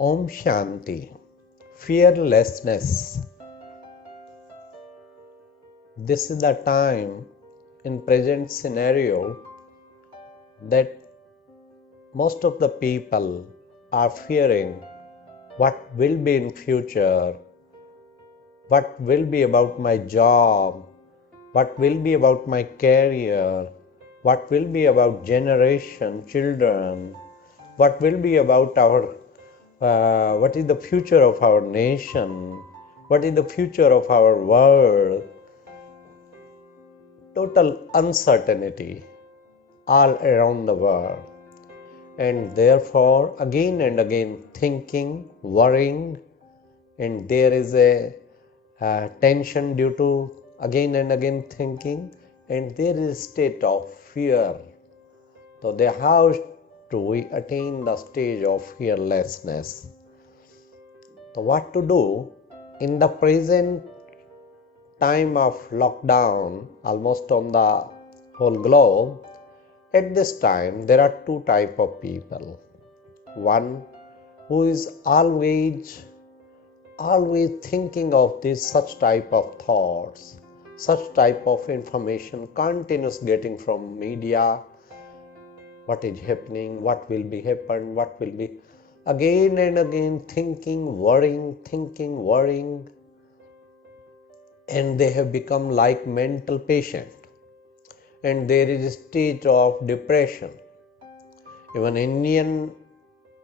Om Shanti. Fearlessness. This is the time in present scenario that most of the people are fearing what will be in future, what will be about my job, what will be about my career, what will be about generation, children, what will be about what is the future of our nation, what is the future of our world. Total uncertainty all around the world, and therefore again and again thinking, worrying, and there is a tension due to again and again thinking, and there is a state of fear. So how do we attain the stage of fearlessness? So what to do in the present time of lockdown almost on the whole globe? At this time there are two type of people. One who is always thinking of this such type of thoughts, such type of information continuous getting from media, what is happening, what will be happen, what will be, again and again thinking, worrying, and they have become like mental patient, and there is a state of depression. Even Indian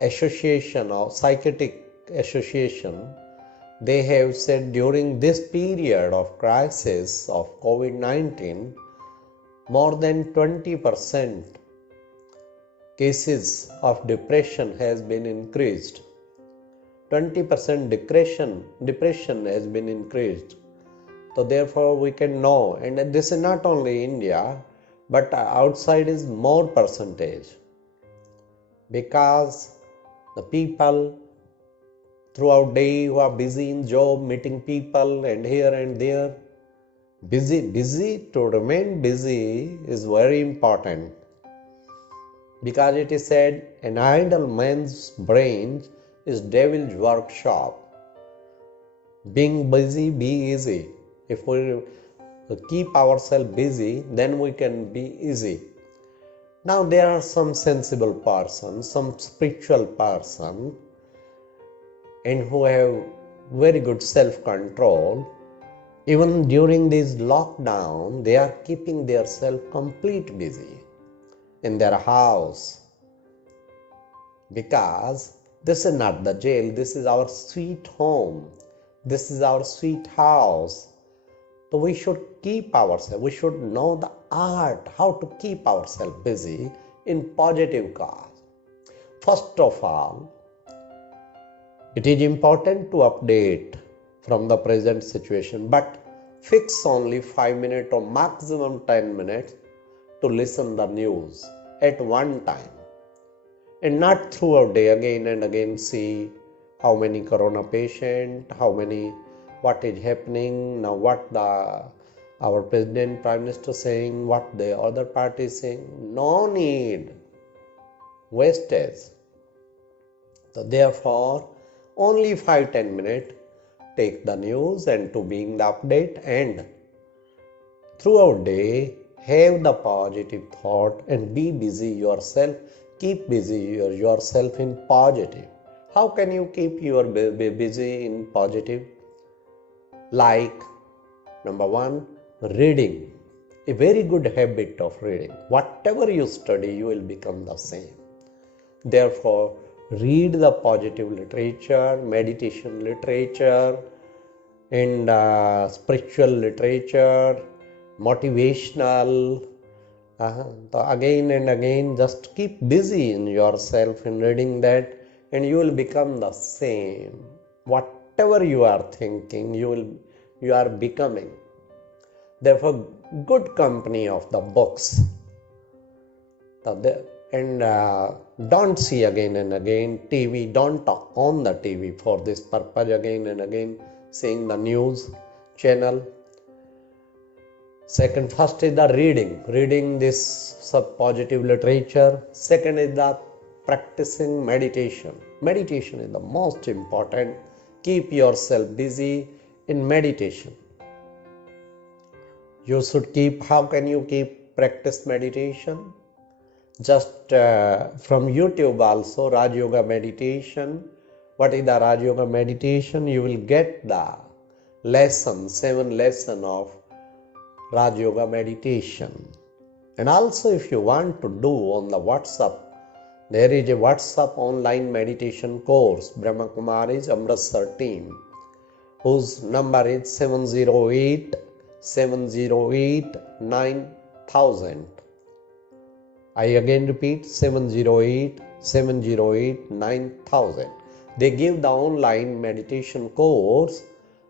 Association of Psychiatric Association, they have said during this period of crisis of COVID-19, more than 20% cases of depression has been increased. 20% depression has been increased. So therefore we can know, and this is not only India, but outside is more percentage, because the people throughout day who are busy in job, meeting people and here and there, busy to remain busy is very important, because it is said an idle man's brain is devil's workshop. Being busy, be easy. If we keep ourselves busy, then we can be easy. Now there are some sensible persons, some spiritual person, and who have very good self-control. Even during this lockdown, they are keeping their self complete busy in their house, because this is not the jail, this is our sweet home, this is our sweet house. So we should keep ourselves, we should know the art how to keep ourselves busy in positive cause. First of all, it is important to update from the present situation, but fix only 5 minutes or maximum 10 minutes to listen the news at one time, and not throughout day again and again see how many corona patient, what is happening now, what our president, prime minister saying, what the other party is saying. No need wastage. So therefore only 5-10 minutes take the news and to being the update, and throughout day have the positive thought and be busy yourself. Keep busy yourself in positive. How can you keep your busy in positive? Like, number one, reading. A very good habit of reading. Whatever you study, you will become the same. Therefore, read the positive literature, meditation literature, and spiritual literature, motivational. So again and again, just keep busy in yourself in reading that, and you will become the same. Whatever you are thinking, you are becoming. Therefore, good company of the books. And don't see again and again TV. Don't talk on the TV for this purpose again and again, seeing the news channel. Second, first is the reading this positive literature. Second is the practicing meditation. Meditation is the most important. Keep yourself busy in meditation. You should keep, how can you keep practice meditation? Just from YouTube also, Raj Yoga meditation. What is the Raj Yoga meditation? You will get the lesson, 7 lesson of Raj Yoga meditation. And also if you want to do on the WhatsApp, there is a WhatsApp online meditation course, Brahma Kumari's Amritsar team, whose number is 708-708-9000. I again repeat, 708-708-9000. They give the online meditation course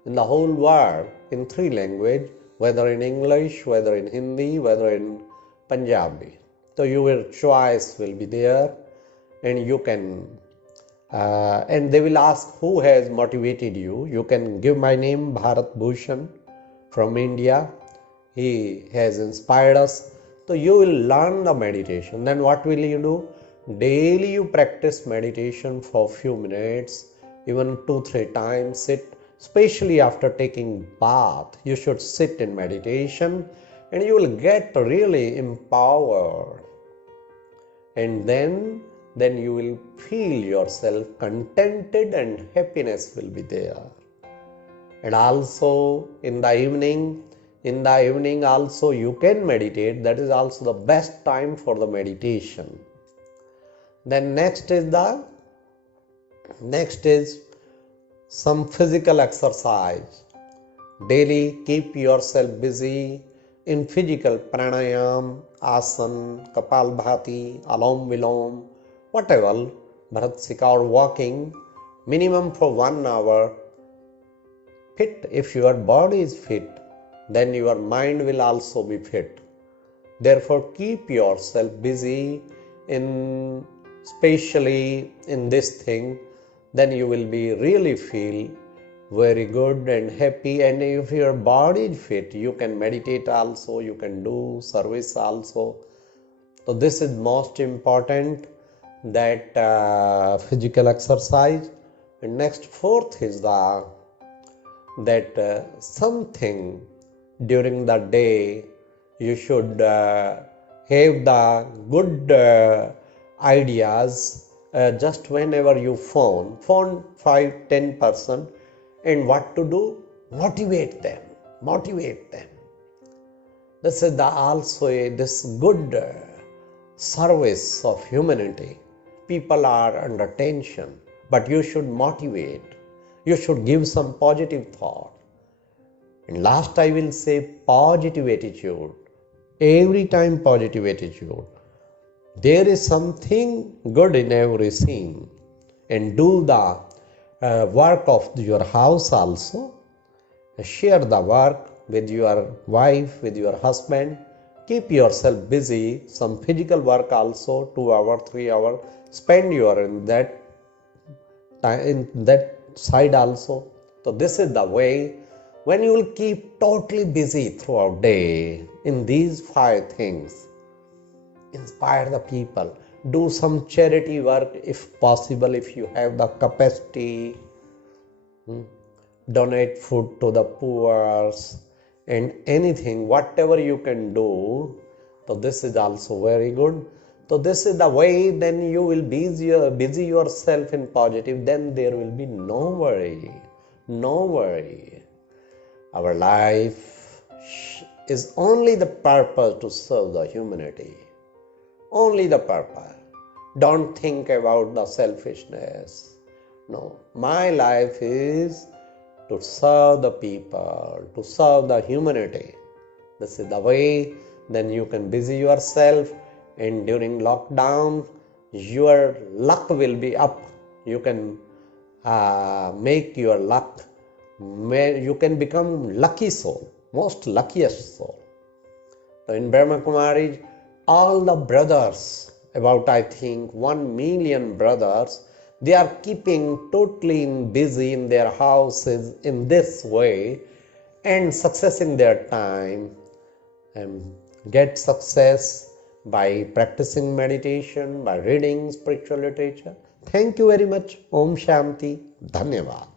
in the whole world in 3 languages, whether in English, whether in Hindi, whether in Punjabi. So your choice will be there, and you can, and they will ask who has motivated you. You can give my name, Bharat Bhushan from India. He has inspired us. So you will learn the meditation. Then what will you do? Daily you practice meditation for few minutes, even 2-3 times. Sit, especially after taking bath, you should sit in meditation, and you will get really empowered. And then you will feel yourself contented and happiness will be there. And also in the evening also you can meditate. That is also the best time for the meditation. Then next is some physical exercise. Daily keep yourself busy in physical pranayam, asana, kapalbhati, alom vilom, whatever, bharatsika, or walking, minimum for 1 hour. Fit, if your body is fit, then your mind will also be fit. Therefore keep yourself busy in, especially in this thing, then you will be really feel very good and happy. And if your body is fit, you can meditate also, you can do service also. So this is most important, that physical exercise. And next, 4th is that something during the day you should have the good ideas. Just whenever you phone 5-10%, and what to do? Motivate them. This is also this good service of humanity. People are under tension, but you should motivate. You should give some positive thought. And last I will say, positive attitude. Every time positive attitude. There is something good in every scene. And do the work of your house also. Share the work with your wife, with your husband. Keep yourself busy. Some physical work also, 2 hours, 3 hours. Spend your in that side also. So this is the way. When you will keep totally busy throughout day in these 5 things, inspire the people. Do some charity work if possible, if you have the capacity. Donate food to the poor and anything, whatever you can do. So this is also very good. So this is the way. Then you will busy yourself in positive. Then there will be no worry. Our life is only the purpose to serve the humanity. Only the purpose. Don't think about the selfishness. No, my life is to serve the people, to serve the humanity. This is the way. Then you can busy yourself, and during lockdown, your luck will be up. You can make your luck. You can become lucky soul, most luckiest soul. So in Brahma Kumari, all the brothers, about I think 1 million brothers, they are keeping totally busy in their houses in this way and successing their time and get success by practicing meditation, by reading spiritual literature. Thank you very much. Om Shanti. Dhanyavad.